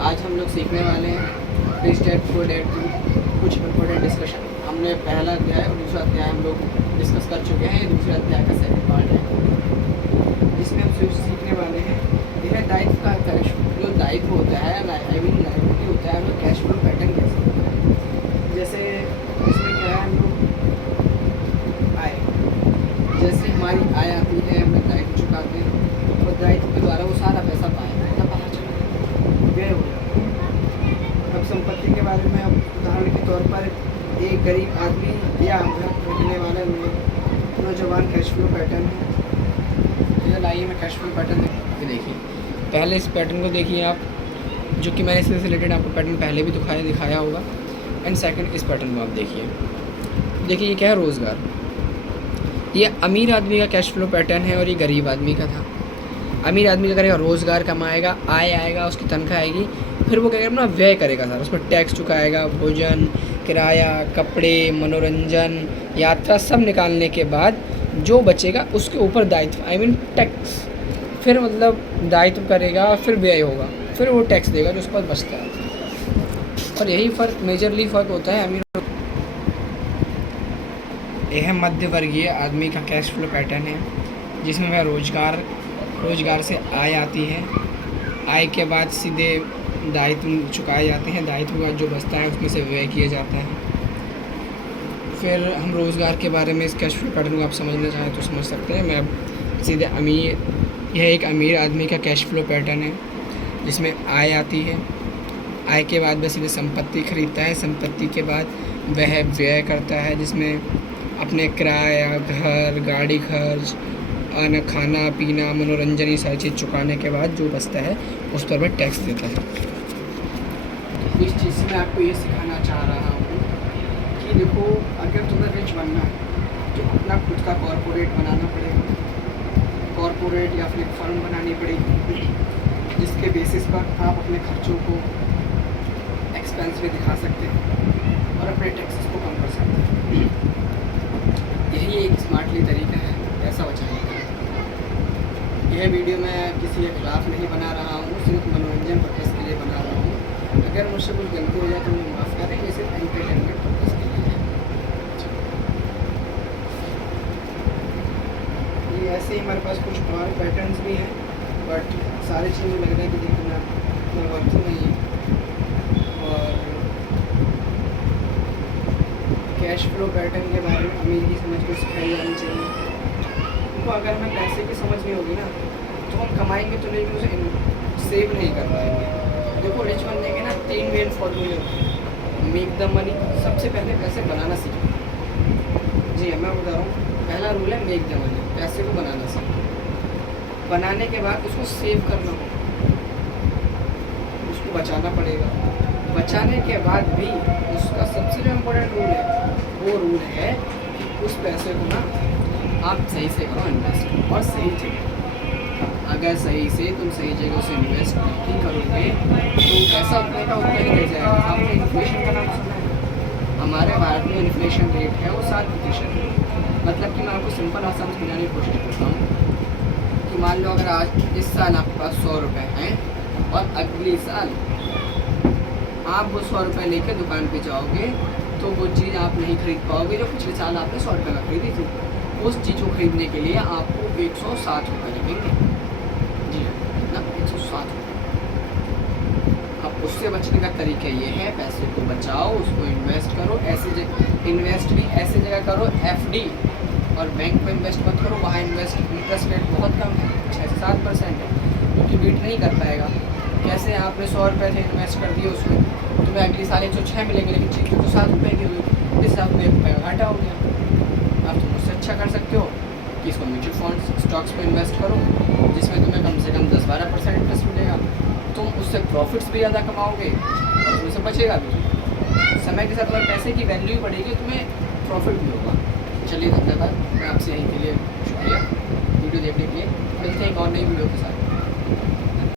आज हम लोग सीखने वाले हैं प्री स्टेट कोडेड कुछ इम्पोर्टेंट डिस्कशन। हमने पहला अध्याय और दूसरा अध्याय हम लोग डिस्कस कर चुके हैं। ये दूसरे अध्याय का सेकंड पार्ट है, जिसमें हम सीखने वाले हैं यह दायित्व का कैश जो दायित्व होता है, आई मीन लायबिलिटी होता है, वो कैश फ्लो पैटर्न कैसे होता है। जैसे इसमें क्या है, हम लोग आय, जैसे हमारी आय आती है, हम लोग दायित्व चुकाते हैं और दायित्व के द्वारा वो सारा पैसा बाहर चला व्यय हो जाता है। अब संपत्ति के बारे में, अब उदाहरण के तौर पर एक गरीब आदमी या घर खरीदने वाला नौजवान कैश फ्लो पैटर्न है। लाइए मैं कैश फ्लो पैटर्न देखिए, पहले इस पैटर्न को देखिए आप, जो कि मैंने इससे रिलेटेड आपको पैटर्न पहले भी दिखाया होगा। एंड सेकंड इस पैटर्न को आप देखिए ये क्या है, रोज़गार। ये अमीर आदमी का कैश फ्लो पैटर्न है और ये गरीब आदमी का था। अमीर आदमी क्या करेगा, रोज़गार कमाएगा, आय आएगा, उसकी तनख्वाह आएगी, फिर वो क्या करेगा अपना व्यय करेगा सारा, उसमें टैक्स चुकाएगा, भोजन, किराया, कपड़े, मनोरंजन, यात्रा सब निकालने के बाद जो बचेगा उसके ऊपर दायित्व आई मीन टैक्स, फिर मतलब दायित्व करेगा, फिर व्यय होगा, फिर वो टैक्स देगा जो उस पर बचता है। और यही फ़र्क, मेजरली फ़र्क होता है अमीर। यह मध्यवर्गीय आदमी का कैश फ्लो पैटर्न है, जिसमें वह रोज़गार से आय आती है, आय के बाद सीधे दायित्व चुकाए जाते हैं, दायित्व का जो बचता है उसमें से व्यय किया जाता है। फिर हम रोज़गार के बारे में इस कैश फ्लो पैटर्न को आप समझना चाहें तो समझ सकते हैं। मैं अब सीधे यह एक अमीर आदमी का कैश फ्लो पैटर्न है, जिसमें आय आती है, आय के बाद वह सीधे संपत्ति खरीदता है, संपत्ति के बाद वह व्यय करता है, जिसमें अपने किराया, घर, गाड़ी खर्च, खाना पीना, मनोरंजन, ये सारी चीज़ चुकाने के बाद जो बचता है उस पर वह टैक्स देता है। इस चीज़ से मैं आपको ये सिखाना चाह रहा हूँ कि देखो, अगर तुम्हें रिच बनना है तो अपना खुद का कॉरपोरेट बनाना पड़ेगा, कॉरपोरेट या फिर फर्म बनानी पड़ेगी, जिसके बेसिस पर आप अपने खर्चों को एक्सपेंस में दिखा सकते हैं और अपने टैक्सेस को कम कर सकते हैं। यही एक स्मार्टली तरीका है पैसा बचाने का। यह वीडियो मैं किसी के खिलाफ नहीं बना रहा हूँ, सिर्फ मनोरंजन पर्पज़ के लिए बना रहा हूँ। अगर मुझसे कुछ गलती हो जाए तो मुझे माफ़ करें, ये सिर्फ एंटरटेनमेंट पर्पज़ के लिए है। ये ऐसे ही हमारे पास कुछ और पैटर्न्स भी हैं, बट सारी चीज़ें लग रहा है कि देखना इतना वर्थ नहीं है। और कैश फ्लो पैटर्न के बारे में अमीर की समझ को सिखाई जानी चाहिए। तो अगर हमें पैसे की समझ नहीं होगी ना, तो हम कमाएंगे तो नहीं, उसे सेव नहीं कर पाएंगे। देखो, रिच बनने के ना 3 मेन फॉर्मूले होते हैं। मेक द मनी, सबसे पहले पैसे बनाना सीखो। जी मैं बता रहा हूँ, पहला रूल है मेक द मनी, पैसे को बनाना सीखो। बनाने के बाद उसको सेव करना होगा, उसको बचाना पड़ेगा। बचाने के बाद भी उसका सबसे जो इम्पोर्टेंट रूल है, वो रूल है कि उस पैसे को ना आप सही से करो इन्वेस्ट, और सही जगह। अगर सही से तुम सही जगह उसे इन्वेस्ट नहीं करोगे तो पैसा उतने का उतना ही रह जाएगा। आपने इन्फ्लेशन का नाम सुना है? हमारे भारत में इन्फ्लेशन रेट है वो 7% है। मतलब कि मैं आपको सिंपल आसान समझाने की कोशिश करता हूँ कि मान लो अगर आज इस साल आपके पास 100 रुपये हैं और अगले साल आप वो 100 रुपये लेकर दुकान पे जाओगे तो वो चीज़ आप नहीं खरीद पाओगे जो पिछले साल आपने 100 रुपये का खरीदी थी। उस चीज़ को खरीदने के लिए आपको 160 रुपये लगेंगे। जी ना, 160 रुपये। अब उससे बचने का तरीका ये है, पैसे को बचाओ, उसको इन्वेस्ट करो। इन्वेस्ट भी ऐसी जगह करो, FD और बैंक में इन्वेस्ट मत करो, वहाँ इंटरेस्ट रेट बहुत कम है, 6 से 7% है, क्योंकि बीट नहीं कर पाएगा। कैसे आपने 100 रुपये थे इन्वेस्ट कर दिए, उसमें तुम्हें अगले साल 106 मिलेंगे, लेकिन चीज़ तो 7 रुपये की हुई, इस साल में 1 रुपये का घाटा हो गया। अब तुम उससे अच्छा कर सकते हो कि इसको म्यूचुअल फंड्स, स्टॉक्स में इन्वेस्ट करो, जिसमें तुम्हें कम से कम 10-12% इंटरेस्ट मिलेगा। तुम उससे प्रॉफिट्स भी ज़्यादा कमाओगे और उसमें से बचेगा भी। समय के साथ तुम्हारे पैसे की वैल्यू भी बढ़ेगी, तुम्हें प्रॉफिट भी होगा। चलिए धन्यवाद, मैं आपसे यहीं के लिए शुक्रिया वीडियो देखने के लिए। मिलते हैं एक और नई वीडियो के साथ।